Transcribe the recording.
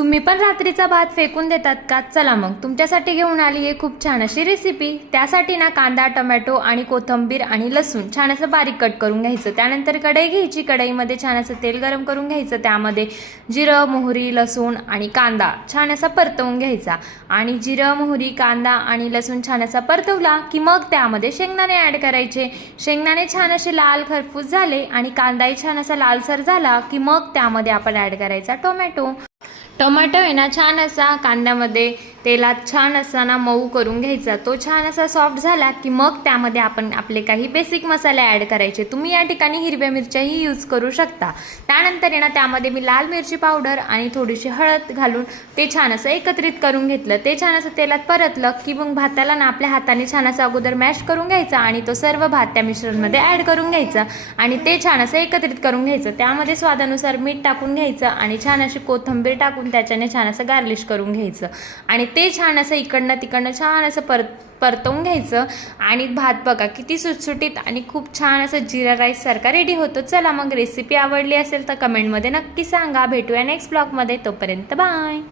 तुम्ही पण रात्रीचा भात फेकून देतात का? चला मग तुमच्यासाठी घेऊन आली आहे खूप छान अशी रेसिपी। त्यासाठी ना कांदा, टोमॅटो आणि कोथिंबीर आणि लसूण छान असं बारीक कट करून घ्यायचं। त्यानंतर कढई घ्यायची, कढईमध्ये छान असं तेल गरम करून घ्यायचं। त्यामध्ये जिरं, मोहरी, लसूण आणि कांदा छान असा परतवून घ्यायचा। आणि जिरं, मोहरी, कांदा आणि लसूण छान असा परतवला की मग त्यामध्ये शेंगदाणे ॲड करायचे। शेंगदाणे छान असे लाल खरपूस झाले आणि कांदाही छान असा लालसर झाला की मग त्यामध्ये आपण ॲड करायचा टोमॅटो। टोमॅटो आहे ना छान असा कांद्यामध्ये तेलात छान असा ना मऊ करून घ्यायचा। तो छान असा सॉफ्ट झाला की मग त्यामध्ये आपण आपले काही बेसिक मसाले ॲड करायचे। तुम्ही या ठिकाणी हिरव्या मिरच्याही यूज करू शकता। त्यानंतर आहे ना त्यामध्ये मी लाल मिरची पावडर आणि थोडीशी हळद घालून ते छान असं एकत्रित करून घेतलं। ते छान असं तेलात परतलं की मग भाताला ना आपल्या हाताने छान असं अगोदर मॅश करून घ्यायचा आणि तो सर्व भात त्या मिश्रणमध्ये ॲड करून घ्यायचा आणि ते छान असं एकत्रित करून घ्यायचं। त्यामध्ये स्वादानुसार मीठ टाकून घ्यायचं आणि छान अशी कोथिंबीर टाकून त्याच्याने छान असं गार्निश करून घ्यायचं आणि ते छान असं इकडनं तिकडनं छान असं परतवून घ्यायचं। आणि भात बघा किती सुटसुटीत आणि खूप छान असं जिरा राईस सारखा रेडी होतो। चला मग रेसिपी आवडली असेल तर कमेंटमध्ये नक्की सांगा। भेटूया नेक्स्ट ब्लॉगमध्ये, तोपर्यंत बाय।